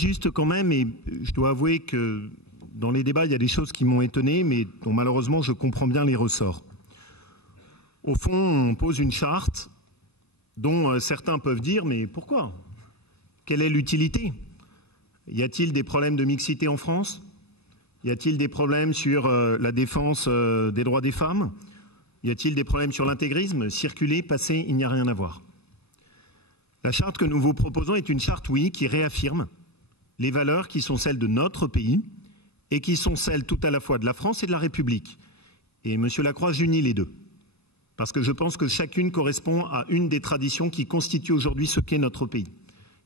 Juste quand même, et je dois avouer que dans les débats, il y a des choses qui m'ont étonné, mais dont malheureusement je comprends bien les ressorts. Au fond, on pose une charte dont certains peuvent dire, mais pourquoi? Quelle est l'utilité? Y a-t-il des problèmes de mixité en France? Y a-t-il des problèmes sur la défense des droits des femmes? Y a-t-il des problèmes sur l'intégrisme? Circuler, passer, il n'y a rien à voir. La charte que nous vous proposons est une charte, oui, qui réaffirme les valeurs qui sont celles de notre pays et qui sont celles tout à la fois de la France et de la République. Et M. Lacroix unit les deux. Parce que je pense que chacune correspond à une des traditions qui constituent aujourd'hui ce qu'est notre pays.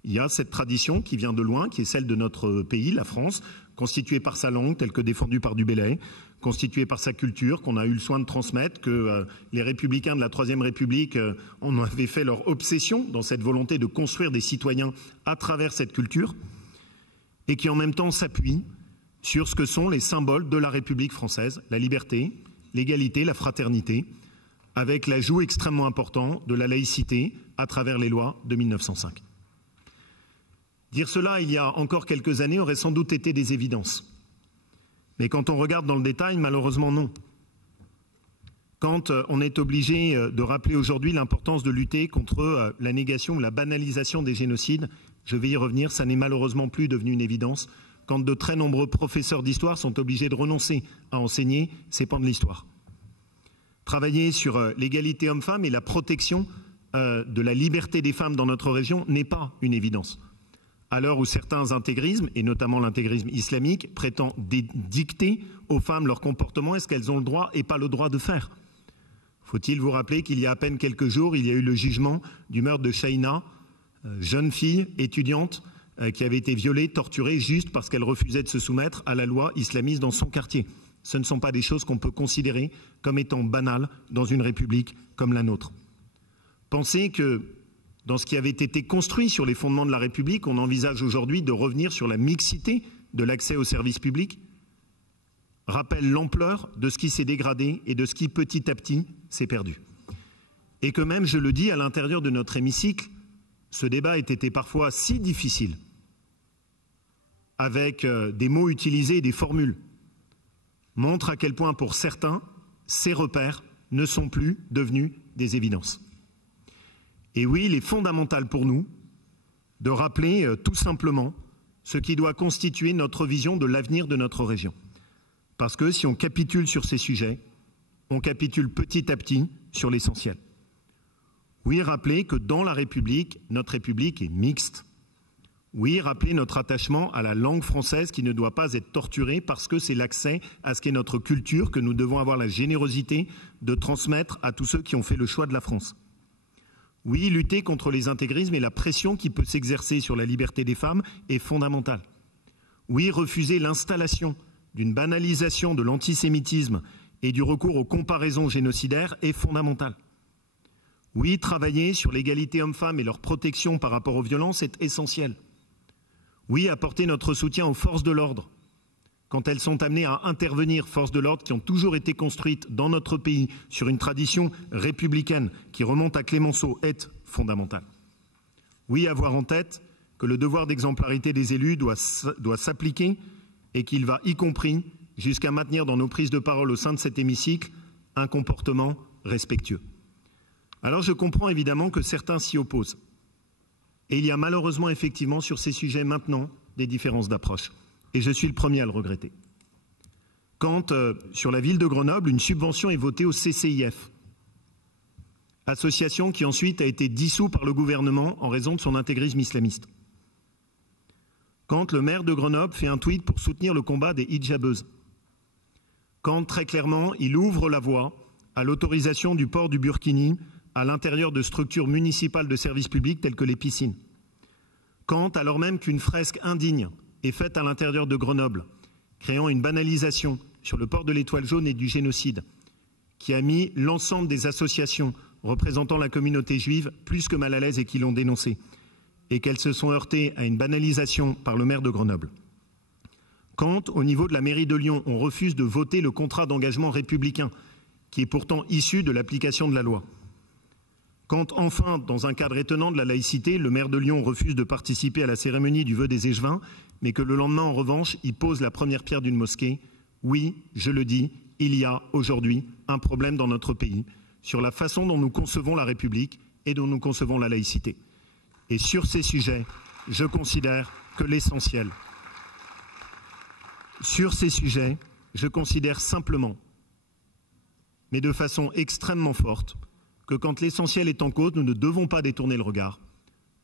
Il y a cette tradition qui vient de loin, qui est celle de notre pays, la France, constituée par sa langue, telle que défendue par Du Bellay, constituée par sa culture, qu'on a eu le soin de transmettre, que les républicains de la Troisième République en avaient fait leur obsession dans cette volonté de construire des citoyens à travers cette culture, et qui en même temps s'appuie sur ce que sont les symboles de la République française, la liberté, l'égalité, la fraternité, avec l'ajout extrêmement important de la laïcité à travers les lois de 1905. Dire cela il y a encore quelques années aurait sans doute été des évidences. Mais quand on regarde dans le détail, malheureusement non. Quand on est obligé de rappeler aujourd'hui l'importance de lutter contre la négation ou la banalisation des génocides, je vais y revenir, ça n'est malheureusement plus devenu une évidence, quand de très nombreux professeurs d'histoire sont obligés de renoncer à enseigner ces pans de l'histoire. Travailler sur l'égalité homme-femme et la protection de la liberté des femmes dans notre région n'est pas une évidence. À l'heure où certains intégrismes, et notamment l'intégrisme islamique, prétendent dicter aux femmes leur comportement et ce qu'elles ont le droit et pas le droit de faire. Faut-il vous rappeler qu'il y a à peine quelques jours, il y a eu le jugement du meurtre de Shaina, jeune fille étudiante qui avait été violée, torturée, juste parce qu'elle refusait de se soumettre à la loi islamiste dans son quartier. Ce ne sont pas des choses qu'on peut considérer comme étant banales dans une république comme la nôtre. Pensez que dans ce qui avait été construit sur les fondements de la République, on envisage aujourd'hui de revenir sur la mixité de l'accès aux services publics, rappelle l'ampleur de ce qui s'est dégradé et de ce qui petit à petit s'est perdu. Et que même, je le dis, à l'intérieur de notre hémicycle, ce débat ait été parfois si difficile, avec des mots utilisés et des formules, montre à quel point pour certains, ces repères ne sont plus devenus des évidences. Et oui, il est fondamental pour nous de rappeler tout simplement ce qui doit constituer notre vision de l'avenir de notre région. Parce que si on capitule sur ces sujets, on capitule petit à petit sur l'essentiel. Oui, rappeler que dans la République, notre République est mixte. Oui, rappeler notre attachement à la langue française qui ne doit pas être torturée parce que c'est l'accès à ce qu'est notre culture que nous devons avoir la générosité de transmettre à tous ceux qui ont fait le choix de la France. Oui, lutter contre les intégrismes et la pression qui peut s'exercer sur la liberté des femmes est fondamentale. Oui, refuser l'installation d'une banalisation de l'antisémitisme et du recours aux comparaisons génocidaires est fondamental. Oui, travailler sur l'égalité homme-femme et leur protection par rapport aux violences est essentiel. Oui, apporter notre soutien aux forces de l'ordre quand elles sont amenées à intervenir, forces de l'ordre qui ont toujours été construites dans notre pays sur une tradition républicaine qui remonte à Clémenceau, est fondamentale. Oui, avoir en tête que le devoir d'exemplarité des élus doit s'appliquer et qu'il va, y compris, jusqu'à maintenir dans nos prises de parole au sein de cet hémicycle, un comportement respectueux. Alors je comprends évidemment que certains s'y opposent. Et il y a malheureusement effectivement sur ces sujets maintenant des différences d'approche. Et je suis le premier à le regretter. Quand, sur la ville de Grenoble, une subvention est votée au CCIF, association qui ensuite a été dissoute par le gouvernement en raison de son intégrisme islamiste. Quand le maire de Grenoble fait un tweet pour soutenir le combat des hijabeuses. Quand, très clairement, il ouvre la voie à l'autorisation du port du burkini à l'intérieur de structures municipales de services publics telles que les piscines. Quand, alors même qu'une fresque indigne est faite à l'intérieur de Grenoble, créant une banalisation sur le port de l'étoile jaune et du génocide, qui a mis l'ensemble des associations représentant la communauté juive plus que mal à l'aise et qui l'ont dénoncé, et qu'elles se sont heurtées à une banalisation par le maire de Grenoble. Quand, au niveau de la mairie de Lyon, on refuse de voter le contrat d'engagement républicain, qui est pourtant issu de l'application de la loi. Quand enfin, dans un cadre étonnant de la laïcité, le maire de Lyon refuse de participer à la cérémonie du vœu des échevins, mais que le lendemain, en revanche, il pose la première pierre d'une mosquée, oui, je le dis, il y a aujourd'hui un problème dans notre pays sur la façon dont nous concevons la République et dont nous concevons la laïcité. Et sur ces sujets, je considère que l'essentiel, sur ces sujets, je considère simplement, mais de façon extrêmement forte, que quand l'essentiel est en cause, nous ne devons pas détourner le regard.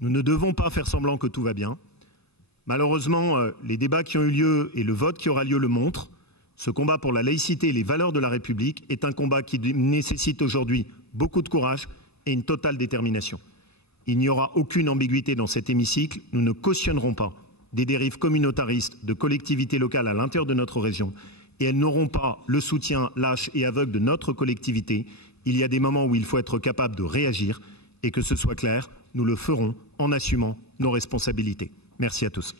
Nous ne devons pas faire semblant que tout va bien. Malheureusement, les débats qui ont eu lieu et le vote qui aura lieu le montrent. Ce combat pour la laïcité et les valeurs de la République est un combat qui nécessite aujourd'hui beaucoup de courage et une totale détermination. Il n'y aura aucune ambiguïté dans cet hémicycle. Nous ne cautionnerons pas des dérives communautaristes de collectivités locales à l'intérieur de notre région et elles n'auront pas le soutien lâche et aveugle de notre collectivité. Il y a des moments où il faut être capable de réagir et que ce soit clair, nous le ferons en assumant nos responsabilités. Merci à tous.